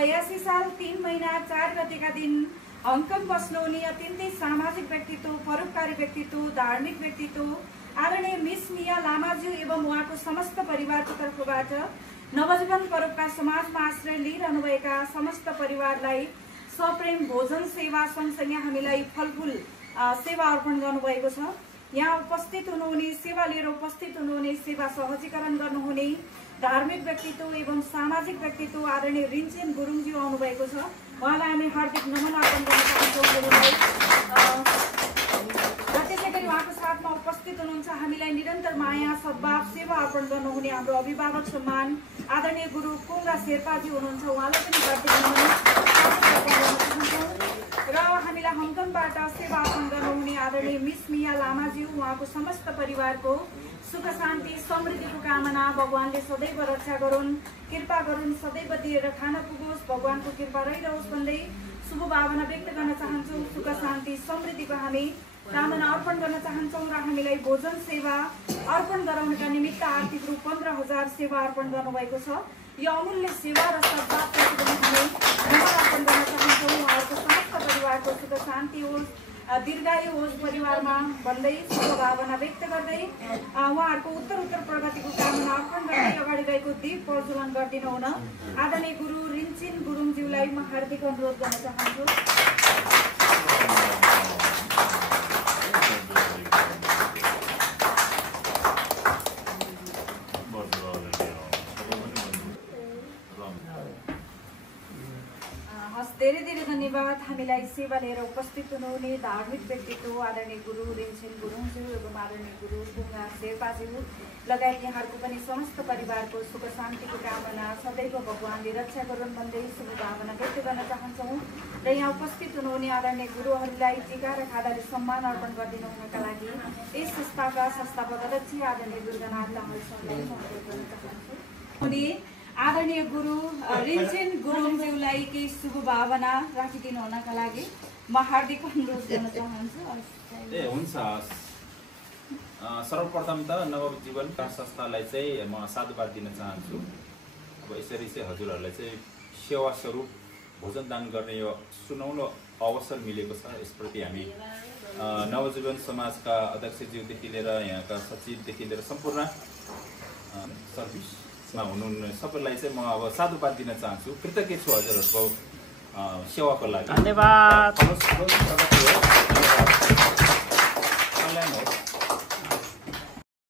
1982 साल 3 महिना 4 गतेका दिन हङकङ बस्नुहुने अत्यन्तै सामाजिक व्यक्तित्व, परोपकारी व्यक्तित्व, धार्मिक व्यक्तित्व आदरणीय मिस मिया लामाज्यू एवं उहाँको समस्त परिवारको तर्फबाट नवजीवन परोपकार समाजमा आश्रय लिइरहनुभएका समस्त परिवारलाई सप्रेम भोजन सेवा सँगसँगै हामीलाई फलफुल सेवा अर्पण गर्नुभएको छ। यहाँ उपस्थित हुनुहुने, सेवा लिएर उपस्थित हुनुहुने, सेवा सहजीकरण गर्नुहुने धार्मिक व्यक्तित्व एवं सामाजिक व्यक्तित्व आदरणीय रिन्चेन गुरुङज्यू आउनुभएको छ। उहाँलाई हामी हार्दिक नमन अर्पण गर्न चाहन्छौँ। गुरुलाई त्यसै गरी उहाँको साथमा उपस्थित हुनुहुन्छ हामीलाई निरन्तर माया सद्भाव सेवा अर्पण गर्नुहुने हाम्रो अभिभावक सम्मान आदरणीय गुरु कुङ्गा शेर्पाजी हुनुहुन्छ। उहाँलाई पनि हार्दिक नमन र हामीलाई हङकङबाट सेवा अर्पण गर्नुहुने आदरणीय मिस मिया लामाज्यू उहाँको समस्त परिवारको सुख शान्ति समृद्धिको कामना भगवानले सदैव रक्षा गरून्, कृपा गरून्, सदैव दिएर खान पुगोस्, भगवानको कृपा रहिरहोस् भन्दै शुभ भावना व्यक्त गर्न चाहन्छौँ। सुख शान्ति समृद्धिको हामी कामना अर्पण गर्न चाहन्छौँ र हामीलाई भोजन सेवा अर्पण गराउनका निमित्त आर्थिक रु 15,000 सेवा अर्पण गर्नुभएको छ। यो अमूल्य सेवा र सद्भावप्रति हामी नमन अर्पण गर्न चाहन्छौँ। उहाँहरूको समस्त परिवारको सुख शान्ति होस्, दीर्घायु होस् परिवारमा भन्दै शुभ भावना व्यक्त गर्दै उहाँहरूको उत्तर प्रगतिको कामना अर्पण गर्दै अगाडि गएको दीप प्रज्वलन गरिदिनु हुन आदरणीय गुरु रिन्चेन गुरुङज्यूलाई म हार्दिक अनुरोध गर्न चाहन्छु। धेरै धेरै धन्यवाद। हामीलाई सेवा लिएर उपस्थित हुनुहुने धार्मिक व्यक्तित्व आदरणीय गुरु रिन्चेन गुरुङज्यू एवं आदरणीय गुरु कुङ्गा शेर्पाज्यू लगायत यहाँहरूको पनि समस्त परिवारको सुख शान्तिको कामना सदैव भगवानले रक्षा गरून् भन्दै शुभ भावना व्यक्त गर्न चाहन्छौँ। र यहाँ उपस्थित हुनुहुने आदरणीय गुरुहरूलाई टीका र खादाले सम्मान अर्पण गरिदिनु हुनका लागि यस संस्थाका संस्थापक अध्यक्ष आदरणीय दुर्गानाथ दाहाल सरलाई म अनुरोध गर्न चाहन्छु। आदरणीय गुरु रिन्चेन गुरुङज्यूलाई केही शुभ भावना राखिदिनु हुनका लागि म हार्दिक अनुरोध गर्न चाहन्छु। हुन्छ। सर्वप्रथम त नवजीवन संस्थालाई चाहिँ म साधुवाद दिन चाहन्छु। अब यसरी चाहिँ हजुरहरूलाई चाहिँ सेवा स्वरूप भोजन दान गर्ने यो सुनौलो अवसर मिलेको छ। यसप्रति हामी नवजीवन समाजका अध्यक्षज्यूदेखि लिएर यहाँका सचिवदेखि लिएर सम्पूर्ण सर्भिसमा हुनुहुने सबैलाई चाहिँ म अब साधुवाद दिन चाहन्छु। कृतज्ञ छु हजुरहरूको सेवाको लागि। धन्यवाद।